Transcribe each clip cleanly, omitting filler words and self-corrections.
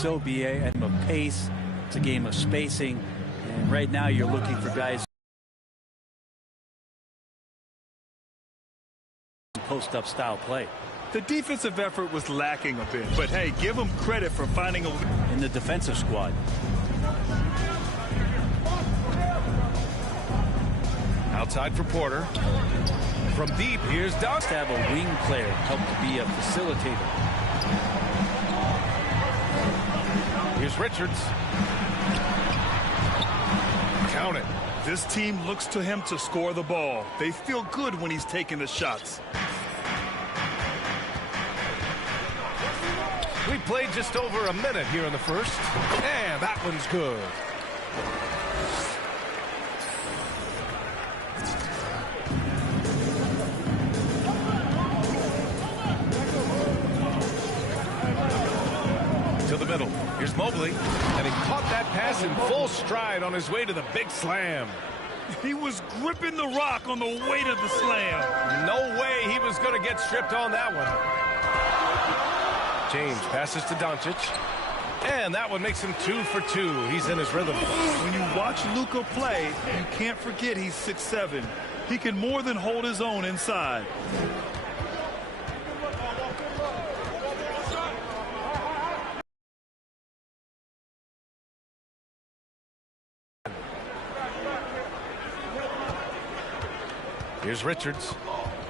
so be a game of pace. It's a game of spacing. And right now you're looking for guys post-up style play. The defensive effort was lacking a bit, but hey, give them credit for finding a in the defensive squad. Outside for Porter. From deep, here's Doug. To have a wing player help to be a facilitator. Here's Richards. Count it. This team looks to him to score the ball. They feel good when he's taking the shots. We played just over a minute here in the first. And that one's good. To the middle. Here's Mobley. And he caught that pass in full stride on his way to the big slam. He was gripping the rock on the way to the slam. No way he was going to get stripped on that one. James passes to Doncic. And that one makes him 2 for 2. He's in his rhythm. When you watch Luka play, you can't forget he's 6'7". He can more than hold his own inside. Here's Richards.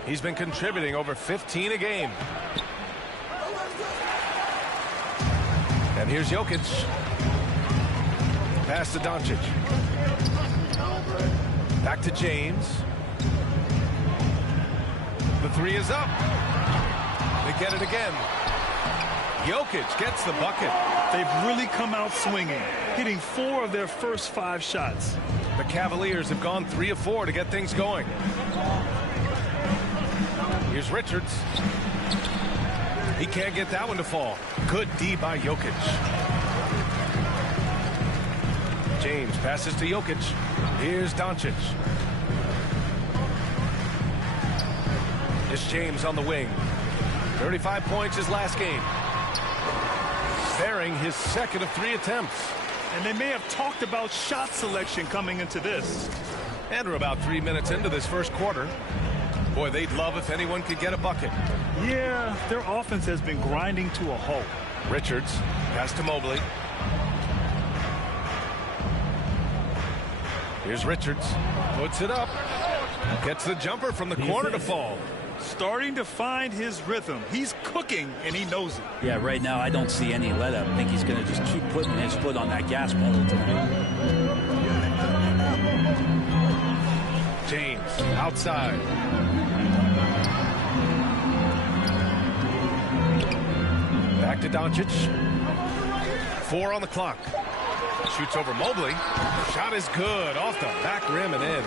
He's been contributing over 15 a game. And here's Jokic. Pass to Doncic. Back to James. The three is up. They get it again. Jokic gets the bucket. They've really come out swinging, hitting 4 of their first 5 shots. The Cavaliers have gone 3 of 4 to get things going. Here's Richards. He can't get that one to fall. Good D by Jokic. James passes to Jokic. Here's Doncic. It's James on the wing. 35 points his last game. Bearing his second of 3 attempts. And they may have talked about shot selection coming into this. And we're about 3 minutes into this first quarter. Boy, they'd love if anyone could get a bucket. Yeah, their offense has been grinding to a halt. Richards, pass to Mobley. Here's Richards, puts it up. Gets the jumper from the corner to fall. Starting to find his rhythm. He's cooking, and he knows it. Yeah, right now I don't see any let up. I think he's going to just keep putting his foot on that gas pedal tonight. James, outside. Back to Doncic. 4 on the clock. Shoots over Mobley. Shot is good. Off the back rim and in.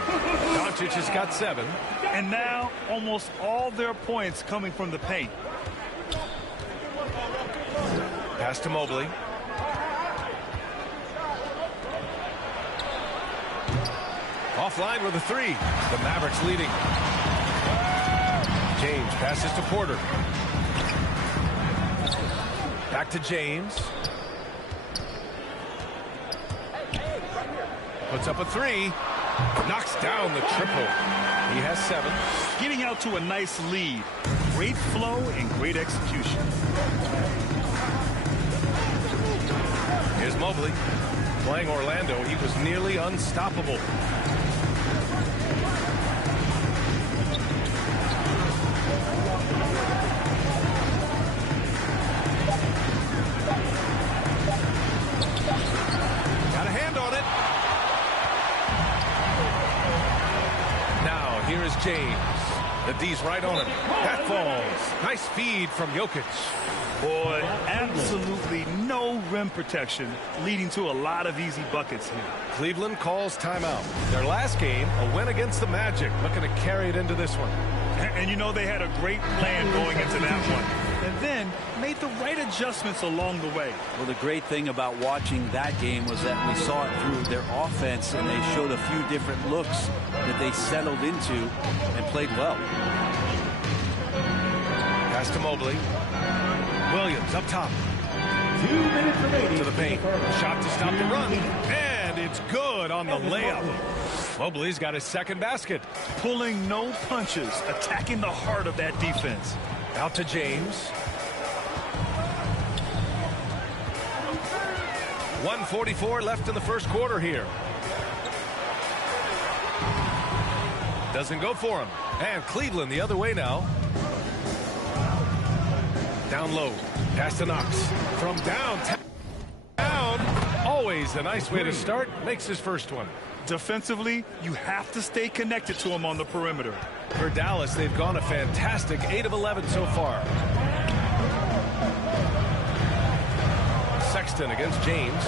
Doncic has got 7. And now almost all their points coming from the paint. Pass to Mobley. Offline with a 3. The Mavericks leading. James passes to Porter. Back to James. Puts up a 3. Knocks down the triple. He has 7. Getting out to a nice lead. Great flow and great execution. Here's Mobley. Playing Orlando, he was nearly unstoppable. Got a hand on it. Now, here is James. The D's right on him. That falls. Nice feed from Jokic. Boy, absolutely no rim protection, leading to a lot of easy buckets here. Cleveland calls timeout. Their last game, a win against the Magic, looking to carry it into this one. And you know they had a great plan going into that one. And then made the right adjustments along the way. Well, the great thing about watching that game was that we saw it through their offense, and they showed a few different looks that they settled into and played well. Pass to Mobley. Williams up top. 2 minutes remaining. paint. Shot to stop the run. And it's good on the layup. Mobley's got his second basket. Pulling no punches, attacking the heart of that defense. Out to James. 1:44 left in the first quarter here. Doesn't go for him. And Cleveland the other way now. Down low. Pass to Knox. From downtown. Always a nice way to start. Makes his first one. Defensively, you have to stay connected to him on the perimeter. For Dallas, they've gone a fantastic 8 of 11 so far. Sexton against James.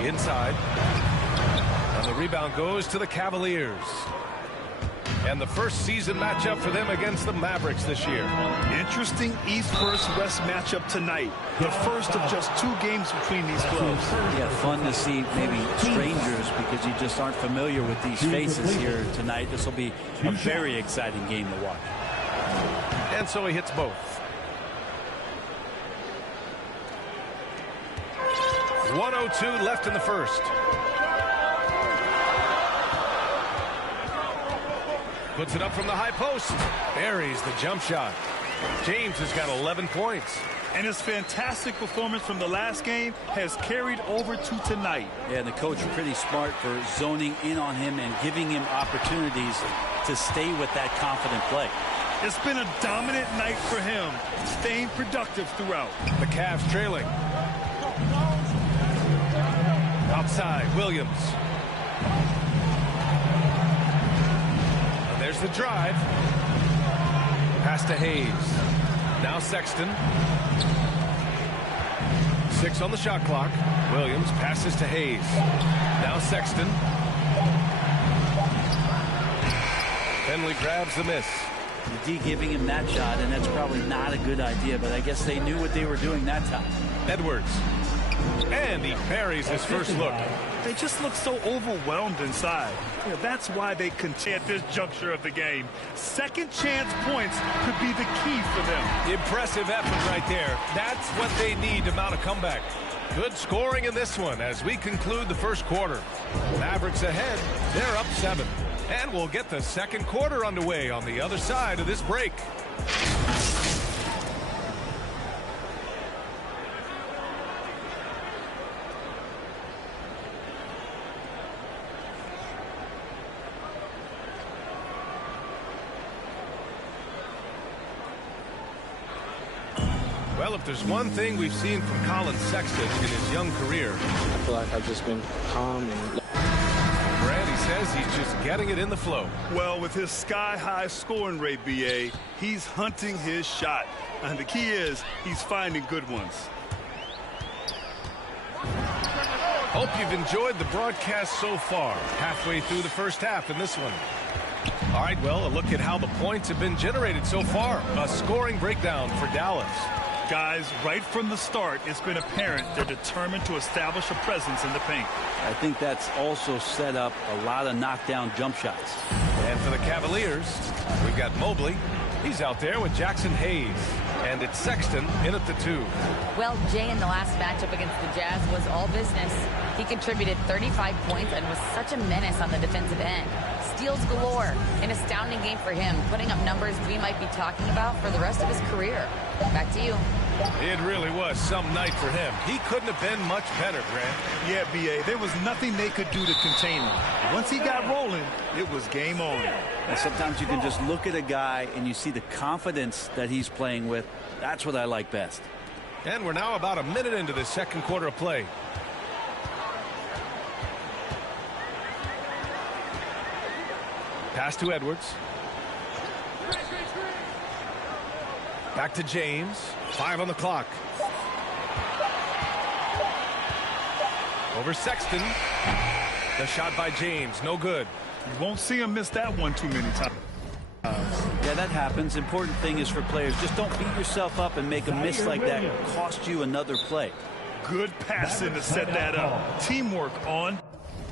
Inside. And the rebound goes to the Cavaliers. And the first season matchup for them against the Mavericks this year. Interesting East versus West matchup tonight. The first of just 2 games between these clubs. Yeah, fun to see maybe strangers because you just aren't familiar with these faces here tonight. This will be a very exciting game to watch. And so he hits both. 1:02 left in the first. Puts it up from the high post. Buries the jump shot. James has got 11 points. And his fantastic performance from the last game has carried over to tonight. Yeah, and the coach pretty smart for zoning in on him and giving him opportunities to stay with that confident play. It's been a dominant night for him, staying productive throughout. The Cavs trailing. Outside, Williams. And there's the drive. Pass to Hayes. Now Sexton. 6 on the shot clock. Williams passes to Hayes. Now Sexton. Finley grabs the miss. The D giving him that shot, and that's probably not a good idea, but I guess they knew what they were doing that time. Edwards. And he buries his first look. They just look so overwhelmed inside. Yeah, that's why they continue at this juncture of the game. Second chance points could be the key for them. Impressive effort right there. That's what they need to mount a comeback. Good scoring in this one as we conclude the first quarter. Mavericks ahead. They're up 7. And we'll get the second quarter underway on the other side of this break. Well, if there's one thing we've seen from Colin Sexton in his young career, I feel like I've just been calm and Brad, he says he's just getting it in the flow. Well, with his sky-high scoring rate, BA, he's hunting his shot. And the key is he's finding good ones. Hope you've enjoyed the broadcast so far. Halfway through the first half in this one. All right, well, a look at how the points have been generated so far. A scoring breakdown for Dallas. Guys, right from the start, it's been apparent they're determined to establish a presence in the paint. I think that's also set up a lot of knockdown jump shots. And for the Cavaliers, we've got Mobley. He's out there with Jackson Hayes. And it's Sexton in at the 2. Well, Jay, in the last matchup against the Jazz was all business. He contributed 35 points and was such a menace on the defensive end. Steals galore. An astounding game for him, putting up numbers we might be talking about for the rest of his career. Back to you. It really was some night for him. He couldn't have been much better, Grant. Yeah, BA, there was nothing they could do to contain him. Once he got rolling, it was game on. And sometimes you can just look at a guy and you see the confidence that he's playing with. That's what I like best. And we're now about a minute into the second quarter of play. Pass to Edwards. Back to James. 5 on the clock. Over Sexton. The shot by James. No good. You won't see him miss that one too many times. Yeah, that happens. Important thing is for players, just don't beat yourself up and make a miss like that cost you another play. Good passing to set that up. Teamwork on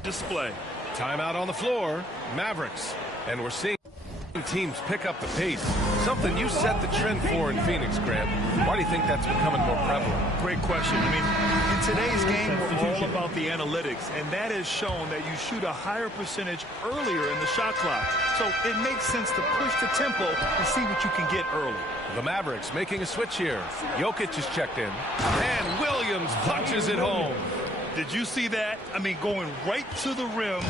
display. Timeout on the floor. Mavericks. And we're seeing Teams pick up the pace, something you set the trend for in Phoenix, Grant. Why do you think that's becoming more prevalent? Great question. I mean, in today's game, we're all about the analytics, and that has shown that you shoot a higher percentage earlier in the shot clock. So it makes sense to push the tempo and see what you can get early. The Mavericks making a switch here. Jokic is checked in, and Williams punches it home. Did you see that? I mean, going right to the rim.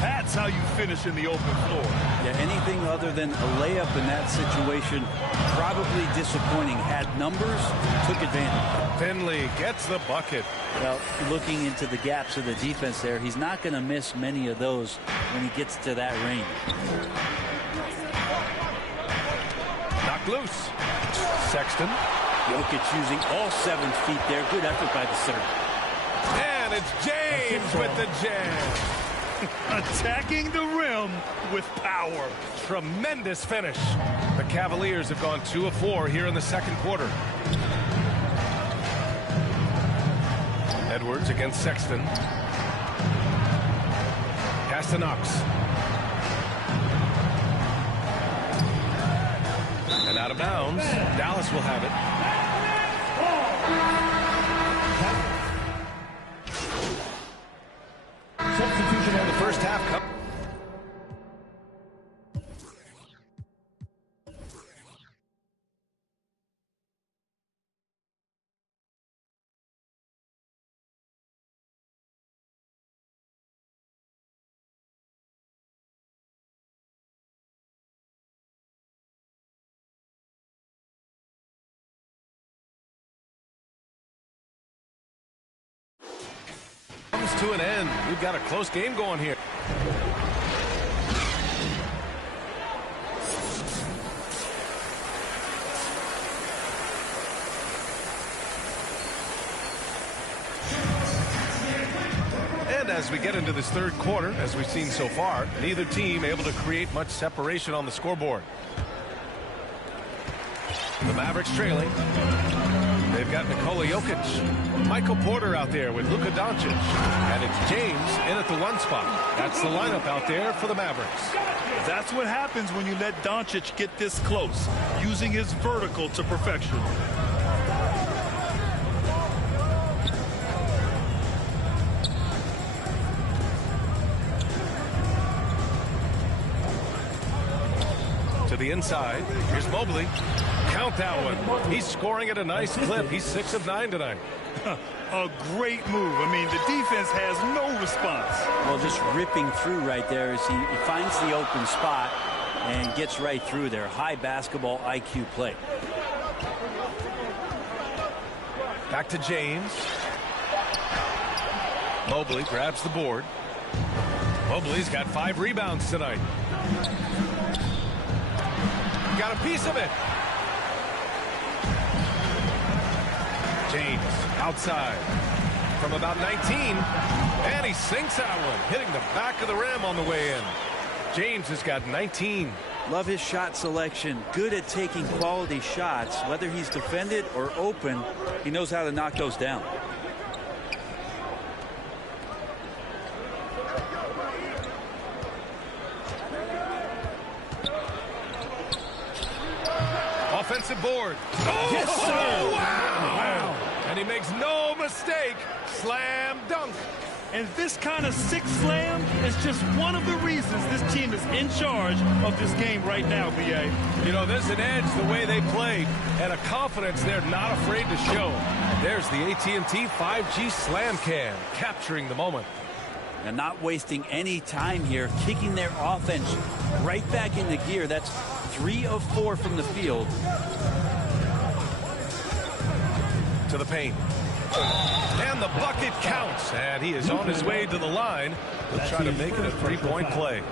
That's how you finish in the open floor. Yeah, anything other than a layup in that situation, probably disappointing. Had numbers, took advantage. Finley gets the bucket. Well, looking into the gaps of the defense there, he's not going to miss many of those when he gets to that range. Knocked loose. Sexton. Jokic using all 7 feet there. Good effort by the center. And it's James with the jam. Attacking the rim with power. Tremendous finish. The Cavaliers have gone 2 of 4 here in the second quarter. Edwards against Sexton. Pass to Knox. And out of bounds. Dallas will have it. Substitution in the first half. Comes to an end. We've got a close game going here. And as we get into this third quarter, as we've seen so far, neither team able to create much separation on the scoreboard. The Mavericks trailing. They've got Nikola Jokic, Michael Porter out there with Luka Doncic, and it's James in at the 1 spot. That's the lineup out there for the Mavericks. That's what happens when you let Doncic get this close, using his vertical to perfection. To the inside. Here's Mobley. Count that one. He's scoring at a nice clip. He's 6 of 9 tonight. A great move. I mean, the defense has no response. Well, just ripping through right there as he finds the open spot and gets right through there. High basketball IQ play. Back to James. Mobley grabs the board. Mobley's got 5 rebounds tonight. Got a piece of it. James outside from about 19, and he sinks that one, hitting the back of the rim on the way in. James has got 19. Love his shot selection. Good at taking quality shots. Whether he's defended or open, he knows how to knock those down. Offensive board. Oh, yes, sir. Oh, wow. And he makes no mistake. Slam dunk. And this kind of sick slam is just one of the reasons this team is in charge of this game right now, B.A. You know, there's an edge the way they play and a confidence they're not afraid to show. There's the AT&T 5G Slam Cam capturing the moment. And not wasting any time here, kicking their offense right back into gear. That's 3 of 4 from the field. To the paint. And the bucket counts. And he is on his way to the line. He'll try to make it a 3-point play.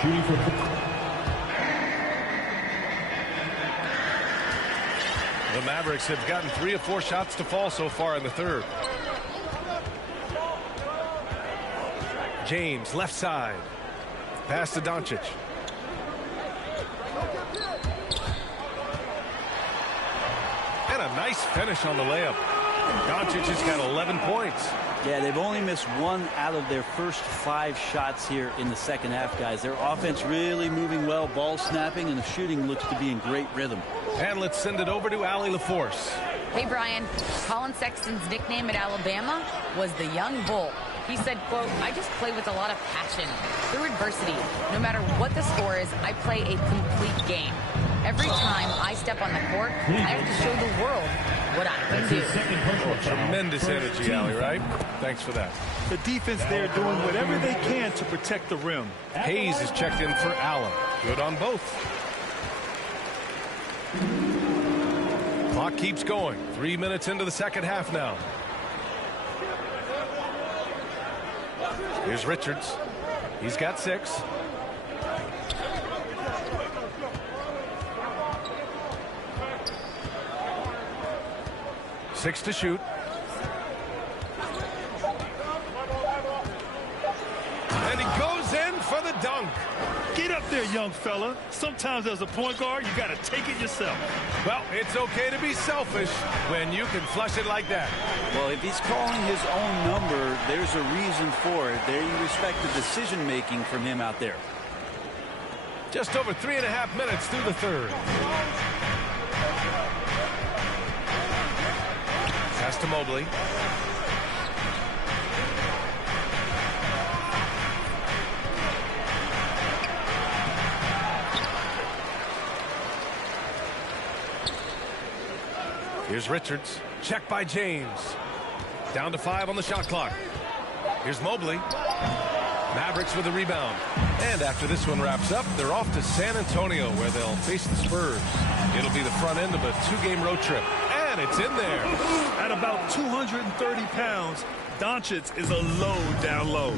Shooting for the Mavericks have gotten 3 of 4 shots to fall so far in the third. James, left side. Pass to Doncic. And a nice finish on the layup. Doncic has got 11 points. Yeah, they've only missed 1 out of their first 5 shots here in the second half, guys. Their offense really moving well, ball snapping, and the shooting looks to be in great rhythm. And let's send it over to Allie LaForce. Hey, Brian. Colin Sexton's nickname at Alabama was the Young Bull. He said, quote, "I just play with a lot of passion. Through adversity, no matter what the score is, I play a complete game. Every time I step on the court, I have to show the world what I can do." Tremendous energy, Allie, right? Thanks for that. The defense there doing whatever they can to protect the rim. Hayes is checked in for Allen. Good on both. Clock keeps going. 3 minutes into the second half now. Here's Richards. He's got 6. Six to shoot. And he goes in for the dunk. Get up there, young fella. Sometimes as a point guard, you got to take it yourself. Well, it's okay to be selfish when you can flush it like that. Well, if he's calling his own number, there's a reason for it. There you respect the decision-making from him out there. Just over 3.5 minutes through the third. Pass to Mobley. Here's Richards. Check by James. Down to 5 on the shot clock. Here's Mobley. Mavericks with a rebound. And after this one wraps up, they're off to San Antonio, where they'll face the Spurs. It'll be the front end of a 2-game road trip. And it's in there. At about 230 pounds, Doncic is a load down low.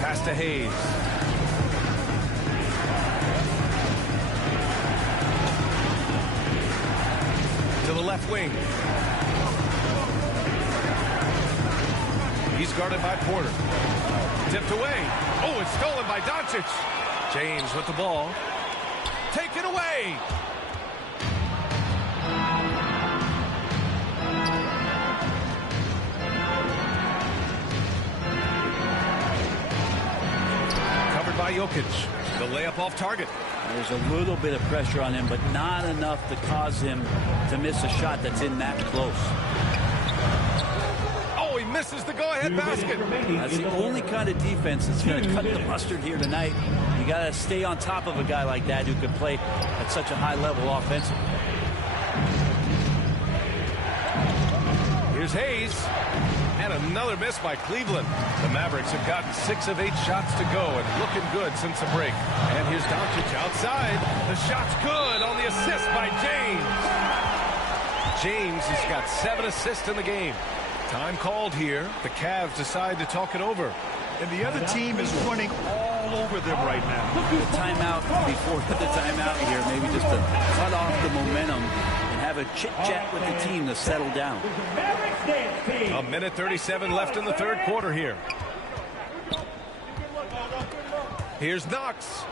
Pass to Hayes. To the left wing. He's guarded by Porter. Tipped away. Oh, it's stolen by Doncic. James with the ball. Taken away. Covered by Jokic. The layup off target. There's a little bit of pressure on him, but not enough to cause him to miss a shot that's in that close. Oh, he misses the go-ahead basket. That's the only kind of defense that's going to cut the mustard here tonight. You got to stay on top of a guy like that who can play at such a high level offensively. Here's Hayes. And another miss by Cleveland. The Mavericks have gotten 6 of 8 shots to go and looking good since the break. And here's Doncic outside. The shot's good on the assist by James. James has got 7 assists in the game. Time called here. The Cavs decide to talk it over. And the other team is running all over them right now. The timeout before the timeout here, maybe just to cut off the momentum and have a chit-chat with the team to settle down. A minute 37 left in the third quarter here. Here's Knox.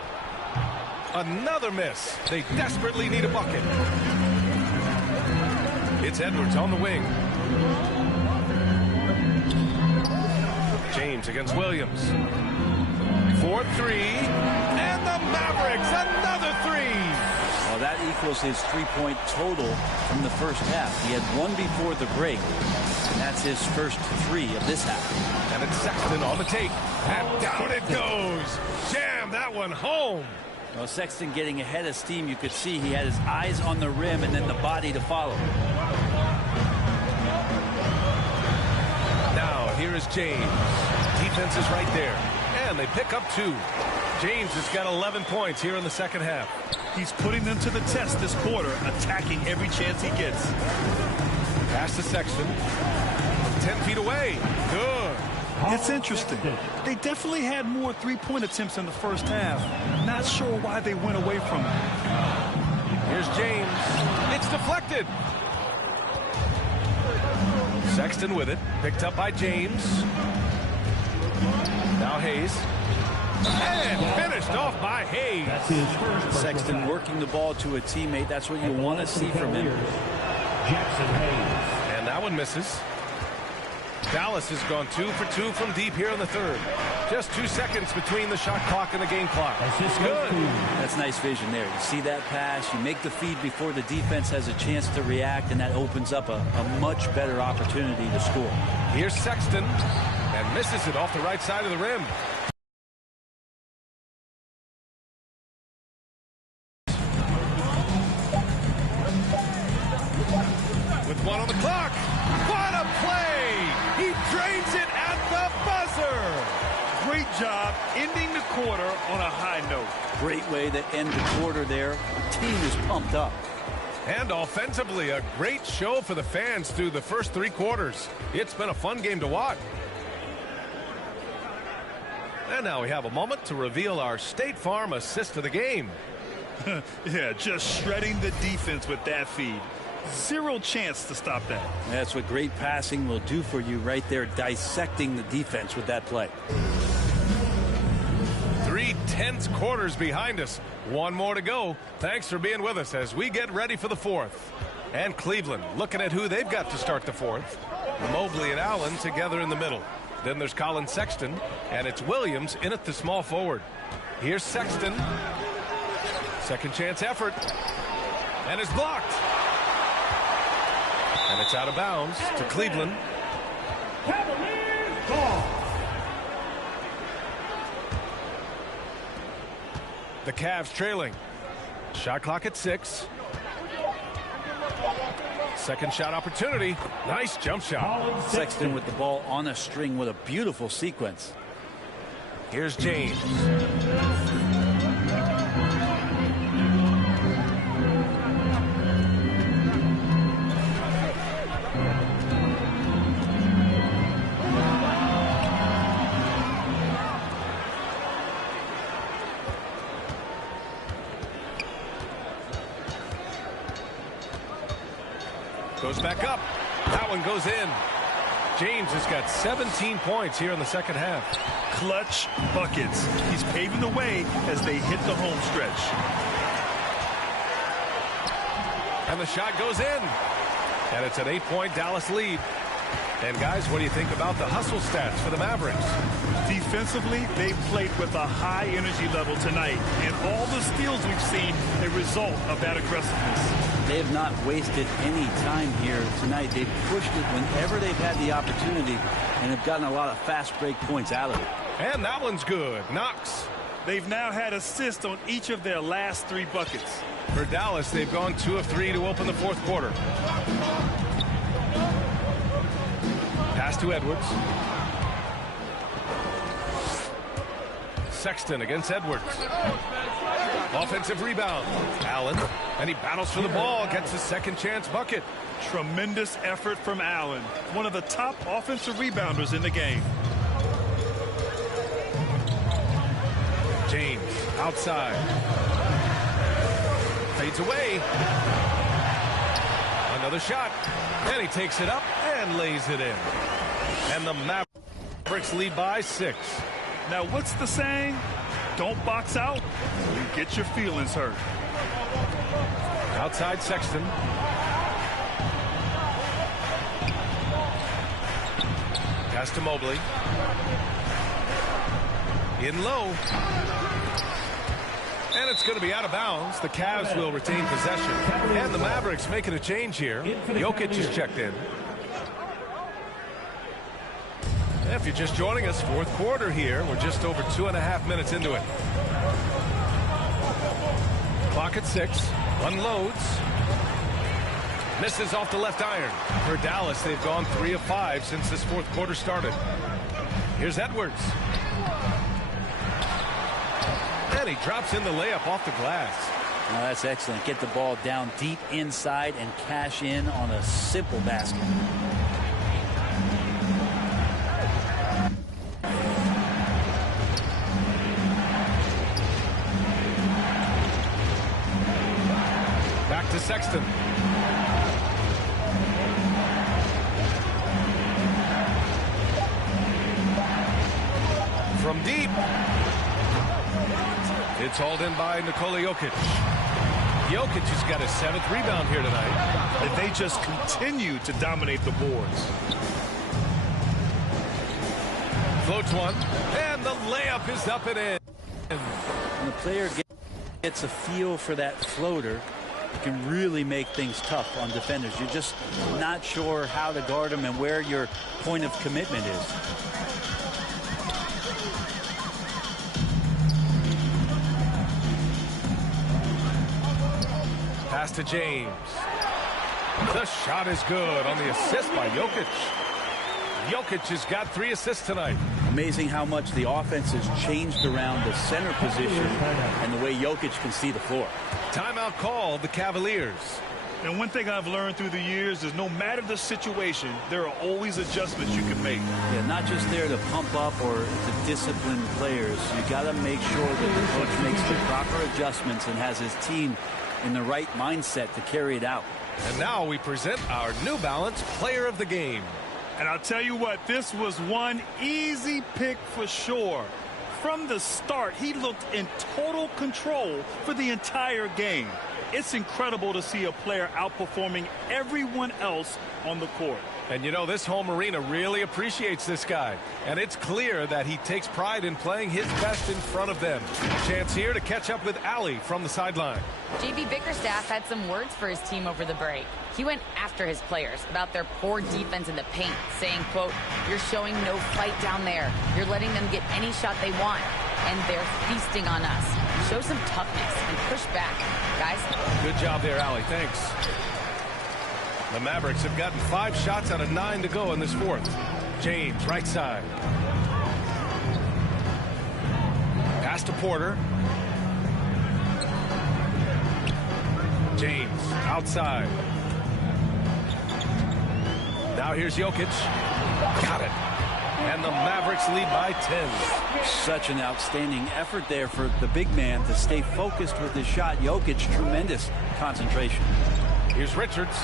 Another miss. They desperately need a bucket. It's Edwards on the wing. James against Williams. 4-3. And the Mavericks, another 3. Well, that equals his 3-point total from the first half. He had 1 before the break, and that's his first 3 of this half. And it's Sexton on the take. And down it goes. Jam that one home. Well, Sexton getting ahead of steam. You could see he had his eyes on the rim and then the body to follow. Now, here is James. Defense is right there. And they pick up 2. James has got 11 points here in the second half. He's putting them to the test this quarter, attacking every chance he gets. Pass to Sexton. 10 feet away. Good. It's interesting. They definitely had more 3-point attempts in the first half. Not sure why they went away from it. Here's James. It's deflected. Sexton with it. Picked up by James. Now Hayes. And finished off by Hayes. Sexton working the ball to a teammate. That's what you want to see from him. And that one misses. Dallas has gone 2 for 2 from deep here in the third. Just 2 seconds between the shot clock and the game clock. It's good. That's nice vision there. You see that pass, you make the feed before the defense has a chance to react, and that opens up a much better opportunity to score. Here's Sexton, and misses it off the right side of the rim. With 1 on the clock. What a play! He drains it at the buzzer. Great job ending the quarter on a high note. Great way to end the quarter there. The team is pumped up. And offensively, a great show for the fans through the first 3 quarters. It's been a fun game to watch. And now we have a moment to reveal our State Farm assist of the game. Yeah, just shredding the defense with that feed. Zero chance to stop that. That's what great passing will do for you right there, dissecting the defense with that play. 3 tense quarters behind us. 1 more to go. Thanks for being with us as we get ready for the 4th. And Cleveland looking at who they've got to start the 4th. Mobley and Allen together in the middle. Then there's Colin Sexton, and it's Williams in at the small forward. Here's Sexton. Second chance effort. And it's blocked. And it's out of bounds to Cleveland. The Cavs trailing. Shot clock at 6. Second shot opportunity. Nice jump shot. Sexton with the ball on a string with a beautiful sequence. Here's James. Goes back up. That one goes in. James has got 17 points here in the second half. Clutch buckets. He's paving the way as they hit the home stretch. And the shot goes in. And it's an 8-point Dallas lead. And guys, what do you think about the hustle stats for the Mavericks? Defensively, they played with a high energy level tonight. And all the steals we've seen, a result of that aggressiveness. They have not wasted any time here tonight. They've pushed it whenever they've had the opportunity and have gotten a lot of fast break points out of it. And that one's good. Knox. They've now had assists on each of their last 3 buckets. For Dallas, they've gone 2 of 3 to open the 4th quarter. Pass to Edwards. Sexton against Edwards. Offensive rebound. Allen. And he battles for the ball. Gets his second chance bucket. Tremendous effort from Allen. One of the top offensive rebounders in the game. James outside. Fades away. Another shot. And he takes it up and lays it in. And the Mavericks lead by 6. Now, what's the saying? Don't box out. You get your feelings hurt. Outside Sexton. Pass to Mobley. In low. And it's going to be out of bounds. The Cavs will retain possession. And the Mavericks making a change here. Jokic is checked in. If you're just joining us, 4th quarter here. We're just over 2.5 minutes into it. Clock at 6. Unloads. Misses off the left iron. For Dallas, they've gone 3 of 5 since this 4th quarter started. Here's Edwards. And he drops in the layup off the glass. Now that's excellent. Get the ball down deep inside and cash in on a simple basket. Back to Sexton. From deep. It's hauled in by Nikola Jokic. Jokic has got his 7th rebound here tonight. If they just continue to dominate the boards. Floats one, and the layup is up and in. When the player gets a feel for that floater, it can really make things tough on defenders. You're just not sure how to guard them and where your point of commitment is. Pass to James. The shot is good on the assist by Jokic. Jokic has got 3 assists tonight. Amazing how much the offense has changed around the center position and the way Jokic can see the floor. Timeout called the Cavaliers. And one thing I've learned through the years is no matter the situation, there are always adjustments you can make. Yeah, not just there to pump up or to discipline players. You got to make sure that the coach makes the proper adjustments and has his team in the right mindset to carry it out. And now we present our New Balance Player of the Game. And I'll tell you what, this was one easy pick for sure. From the start, he looked in total control for the entire game. It's incredible to see a player outperforming everyone else on the court. And you know, this home arena really appreciates this guy. And it's clear that he takes pride in playing his best in front of them. Chance here to catch up with Allie from the sideline. JB Bickerstaff had some words for his team over the break. He went after his players about their poor defense in the paint, saying, quote, "You're showing no fight down there. You're letting them get any shot they want. And they're feasting on us. Show some toughness and push back, guys." Good job there, Allie. Thanks. The Mavericks have gotten 5 shots out of 9 to go in this fourth. James, right side. Pass to Porter. James, outside. Now here's Jokic. Got it. And the Mavericks lead by 10. Such an outstanding effort there for the big man to stay focused with his shot. Jokic, tremendous concentration. Here's Richards.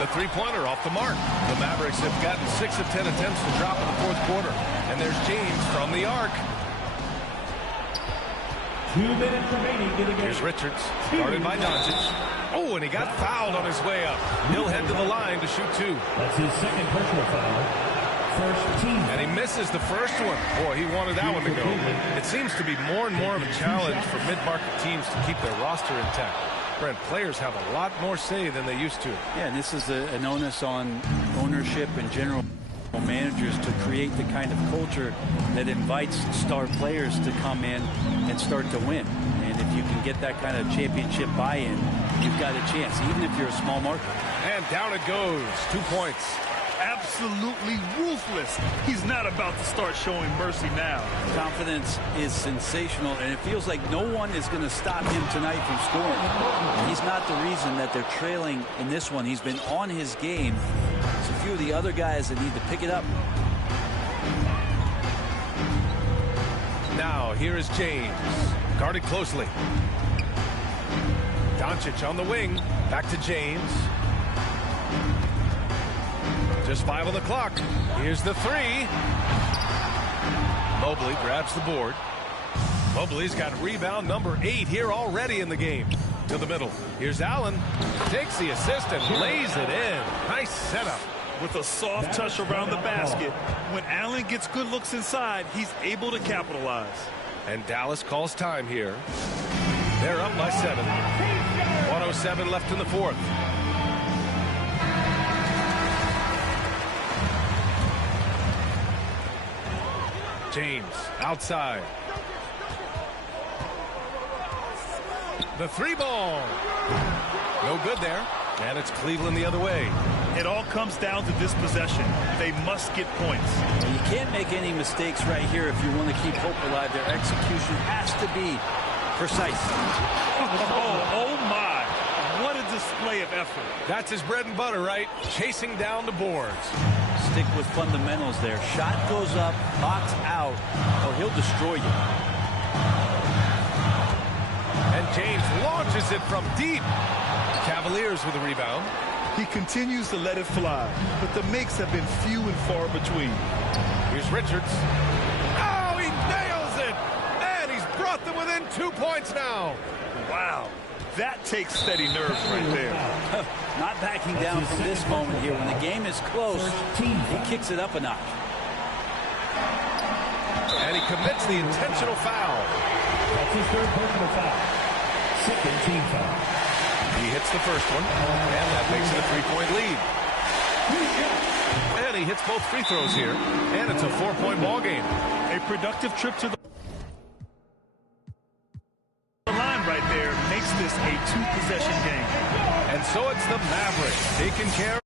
The three-pointer off the mark. The Mavericks have gotten 6 of 10 attempts to drop in the fourth quarter. And there's James from the arc. 2 minutes remaining in the game. Here's Richards, guarded by Doncic. Oh, and he got fouled on his way up. He'll head to the line to shoot 2. That's his second personal foul. First team. And he misses the first one. Boy, he wanted that one to go. It seems to be more and more of a challenge for mid-market teams to keep their roster intact. Brent, players have a lot more say than they used to. Yeah, and this is an onus on ownership and general managers to create the kind of culture that invites star players to come in and start to win. And if you can get that kind of championship buy-in, you've got a chance, even if you're a small market. And down it goes. 2 points. Absolutely ruthless. He's not about to start showing mercy now. Confidence is sensational, and it feels like no one is going to stop him tonight from scoring. He's not the reason that they're trailing in this one. He's been on his game. It's a few of the other guys that need to pick it up. Now, here is James. Guarded closely. Doncic on the wing. Back to James. Just 5 on the clock. Here's the 3. Mobley grabs the board. Mobley's got rebound number 8 here already in the game. To the middle. Here's Allen. Takes the assist and lays it in. Nice setup. With a soft touch around the basket, when Allen gets good looks inside, he's able to capitalize. And Dallas calls time here. They're up by 7. 1:07 left in the fourth. James outside. The 3 ball. No good there. And it's Cleveland the other way. It all comes down to this possession. They must get points. You can't make any mistakes right here if you want to keep hope alive. Their execution has to be precise. Oh my. What a display of effort. That's his bread and butter, right? Chasing down the boards. Stick with fundamentals there. Shot goes up, box out, or he'll destroy you. And James launches it from deep. Cavaliers with a rebound. He continues to let it fly, but the makes have been few and far between. Here's Richards. Oh, he nails it! And he's brought them within 2 points now. Wow. That takes steady nerves right there. Not backing down from this moment here. When the game is close, he kicks it up a notch. And he commits the intentional foul. That's his third personal foul. Second team foul. He hits the first one, and that makes it a 3-point lead. And he hits both free throws here, and it's a 4-point ball game. A productive trip to the line right there makes this a 2-possession game. And so it's the Mavericks taking care